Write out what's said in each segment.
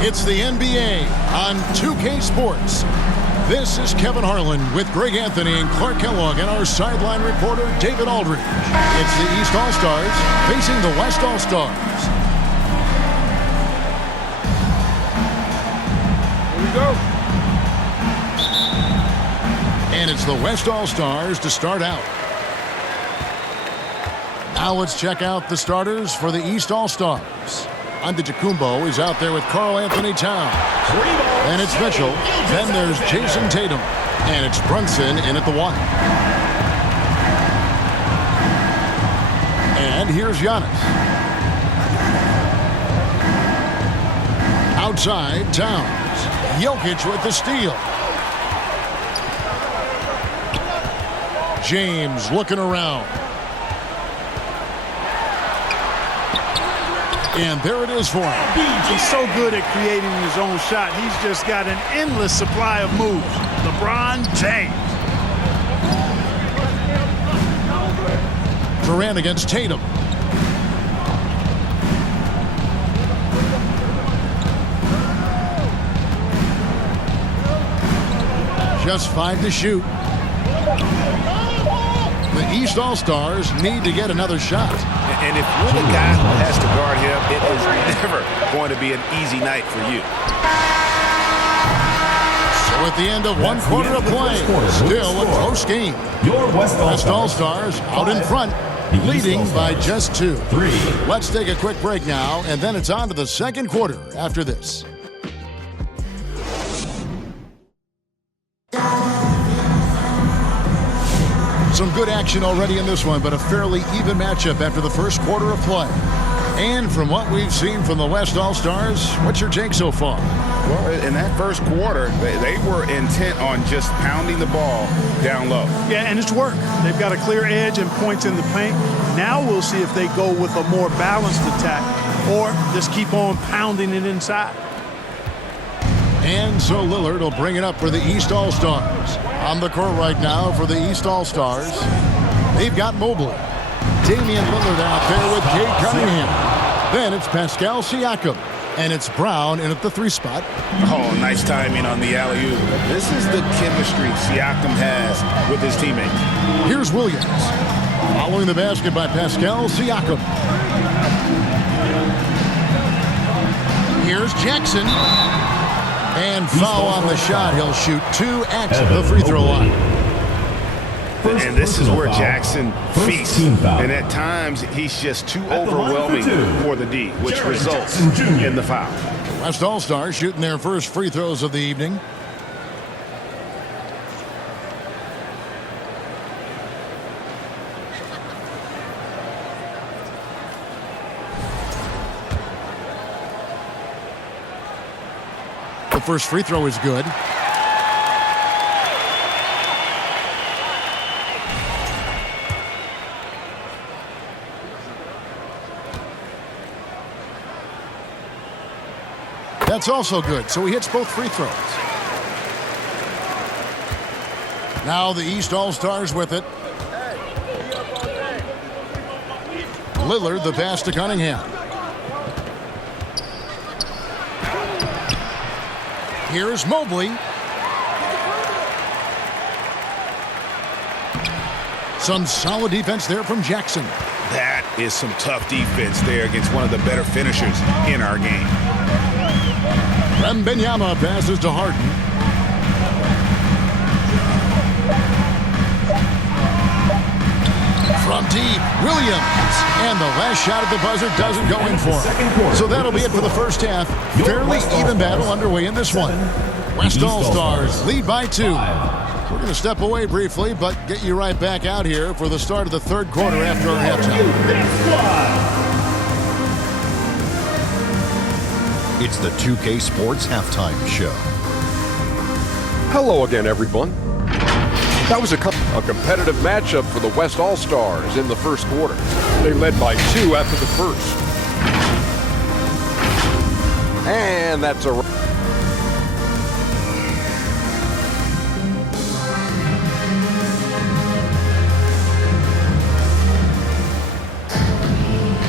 It's the NBA on 2K Sports. This is Kevin Harlan with Greg Anthony and Clark Kellogg and our sideline reporter, David Aldridge. It's the East All-Stars facing the West All-Stars. Here we go. And it's the West All-Stars to start out. Now let's check out the starters for the East All-Stars. Antetokounmpo is out there with Karl Anthony Towns. And it's Mitchell. Then there's Jason Tatum. And it's Brunson in at the 1. And here's Giannis. Outside, Towns. Jokic with the steal. James looking around. And there it is for him. He's so good at creating his own shot. He's just got an endless supply of moves. LeBron James. Durant against Tatum. Just 5 to shoot. The East All-Stars need to get another shot. And if you're the guy who has to guard him, it is never going to be an easy night for you. So at the end of one quarter of play, still a close game. Your West All-Stars out in front, leading by just 2. Let's take a quick break now, and then it's on to the second quarter after this. Some good action already in this one, but a fairly even matchup after the first quarter of play. And from what we've seen from the West All-Stars, what's your take so far? Well, in that first quarter, they were intent on just pounding the ball down low. Yeah, and it's worked. They've got a clear edge and points in the paint. Now we'll see if they go with a more balanced attack or just keep on pounding it inside. And so Lillard will bring it up for the East All-Stars. On the court right now for the East All-Stars, they've got Mobley. Damian Lillard out there with Cade Cunningham. Then it's Pascal Siakam. And it's Brown in at the 3 spot. Oh, nice timing on the alley-oop. This is the chemistry Siakam has with his teammates. Here's Williams. Following the basket by Pascal Siakam. Here's Jackson. And foul on the shot. He'll shoot 2 at the free throw line. And this is where Jackson feasts. And at times, he's just too overwhelming for the D, which results in the foul. West All-Stars shooting their first free throws of the evening. The first free throw is good. That's also good, so he hits both free throws. Now the East All-Stars with it. Lillard, the pass to Cunningham. Here's Mobley. Some solid defense there from Jackson. That is some tough defense there against one of the better finishers in our game. Wembanyama passes to Harden. From deep, Williams. And the last shot at the buzzer doesn't go in for him. So that'll be it for the first half. Fairly even battle underway in this one. West All-Stars lead by 2. We're going to step away briefly, but get you right back out here for the start of the third quarter after our halftime. It's the 2K Sports Halftime Show. Hello again, everyone. That was a competitive matchup for the West All-Stars in the first quarter. They led by 2 after the first. And that's a...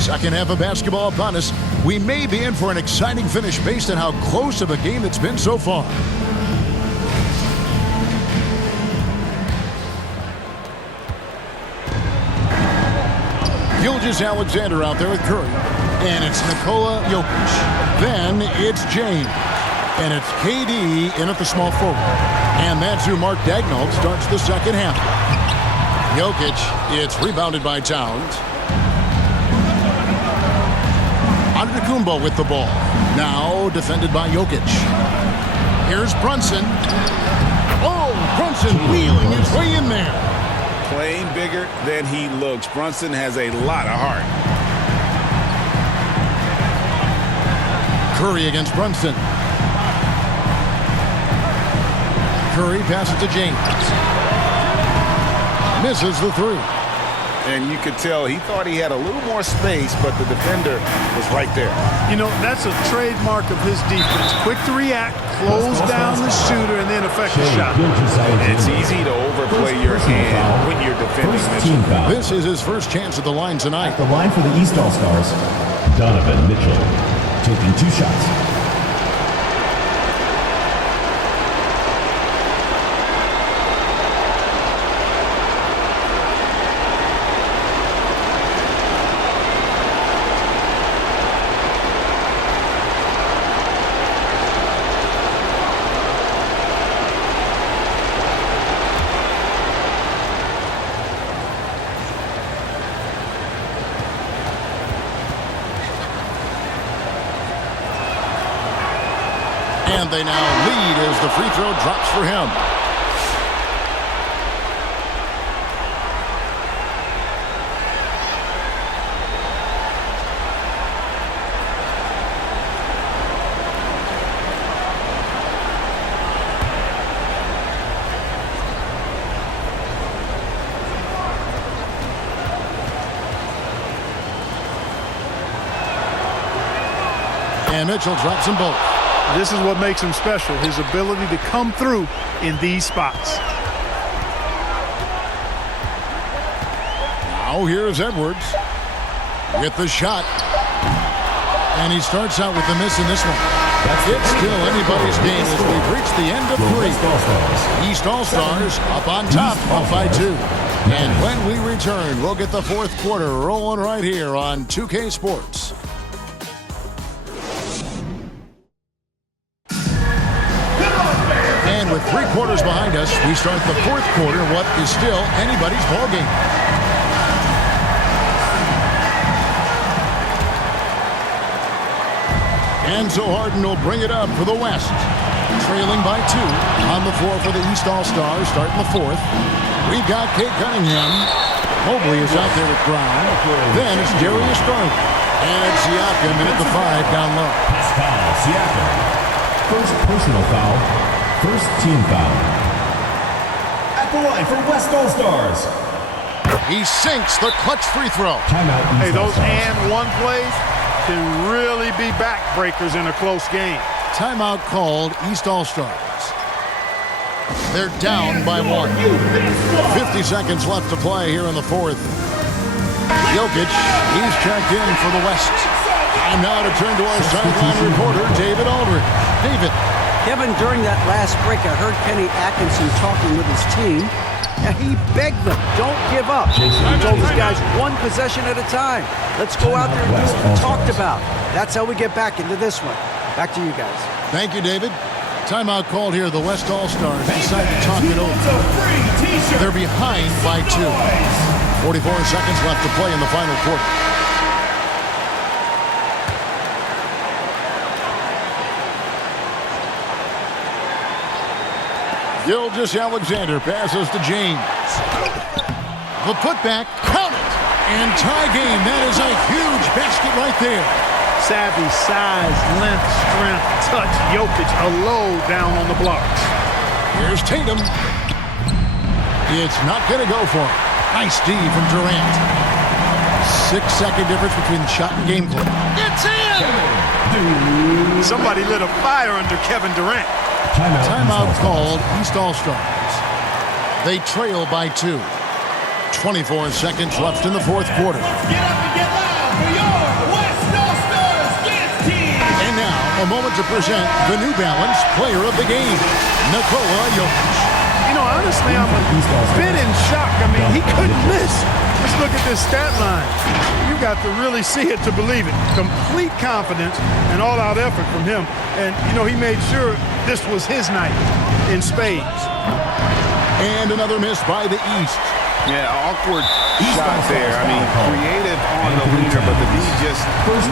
Second half of basketball upon us. We may be in for an exciting finish based on how close of a game it's been so far. Alexander out there with Curry. And it's Nikola Jokic. Then it's James. And it's KD in at the small forward. And that's who Mark Daigneault starts the second half. Jokic, it's rebounded by Towns. Antetokounmpo with the ball. Now defended by Jokic. Here's Brunson. Oh, Brunson wheeling his way in there. Playing bigger than he looks. Brunson has a lot of heart. Curry against Brunson. Curry passes to James. Misses the three. And you could tell he thought he had a little more space, but the defender was right there. You know, that's a trademark of his defense. Quick to react, close down the shooter, and then affect the shot. It's easy to overplay your hand when you're defending Mitchell. This is his first chance at the line tonight. At the line for the East All-Stars, Donovan Mitchell, taking 2 shots. And they now lead as the free throw drops for him. And Mitchell drops them both. This is what makes him special, his ability to come through in these spots. Now here's Edwards with the shot. And he starts out with the miss in this one. It's still anybody's game as we've reached the end of 3. East All-Stars up on top, up by 2. And when we return, we'll get the 4th quarter rolling right here on 2K Sports. And with 3 quarters behind us, we start the 4th quarter, what is still anybody's ball game. And so Harden will bring it up for the West. Trailing by 2 on the floor for the East All-Stars, starting the 4th. We've got Kate Cunningham. Mobley is out there with Brown. Then it's Darius Garland. And it's Siakam in at the 5 down low. Pascal Siakam. First personal foul. First team foul. At the line for West All-Stars. He sinks the clutch free throw. Timeout. Hey, those and one plays can really be backbreakers in a close game. Timeout called, East All-Stars. They're down by 1. 50 seconds left to play here in the 4th. Jokic, he's checked in for the West. Time now to turn to our sideline reporter, David Aldridge. David. Kevin, during that last break, I heard Kenny Atkinson talking with his team. And he begged them, don't give up. He told his guys, 1 possession at a time. Let's go out there and do what we talked about. That's how we get back into this one. Back to you guys. Thank you, David. Timeout called here. The West All-Stars decide to talk it over. They're behind by 2. 44 seconds left to play in the final quarter. Alexander passes to James. The putback, count it, and tie game. That is a huge basket right there. Savvy, size, length, strength, touch. Jokic, a low down on the blocks. Here's Tatum. It's not going to go for him. Nice D from Durant. 6-second difference between the shot and game clock. It's in! Somebody lit a fire under Kevin Durant. Timeout called, East All-Stars. They trail by 2. 24 seconds left in the 4th quarter. Get up and get loud for your West All-Stars. Get A moment to present the New Balance Player of the Game, Nikola Jokic. You know, honestly, I'm a bit in shock. I mean, he couldn't miss. Let's look at this stat line. You got to really see it to believe it. Complete confidence and all-out effort from him. And, you know, he made sure this was his night in spades. And another miss by the East. Yeah, awkward shot there. I mean, creative on the leader, but the D just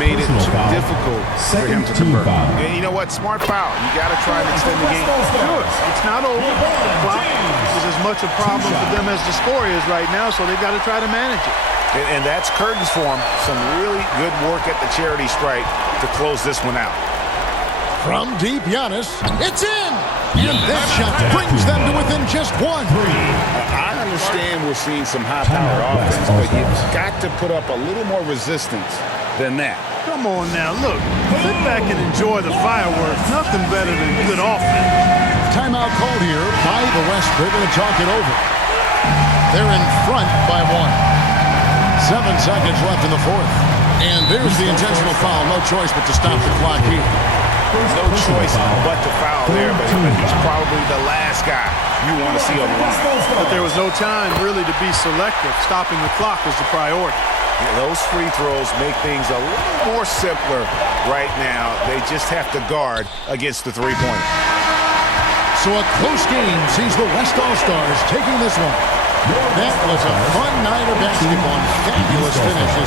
made it too difficult for him to convert. And you know what? Smart foul. You got to try and extend the game. Sure, it's not over. The clock is as much a problem for them as the score is right now, so they've got to try to manage it. And that's curtains for him. Some really good work at the charity strike to close this one out. From deep, Giannis, it's in! And that shot brings them to within just one. I understand we're seeing some high-powered offense, but you've got to put up a little more resistance than that. Come on now, look. Sit back and enjoy the fireworks. Nothing better than good offense. Timeout called here by the West. They're going to talk it over. They're in front by 1. 7 seconds left in the fourth. And there's the intentional foul. No choice but to stop the clock here. No choice but to foul there, but he's probably the last guy you want to see on the line. But there was no time really to be selective. Stopping the clock was the priority. Yeah, those free throws make things a little more simpler right now. They just have to guard against the three-pointer. So a close game sees the West All-Stars taking this one. That was a fun night of basketball. Fabulous finishes.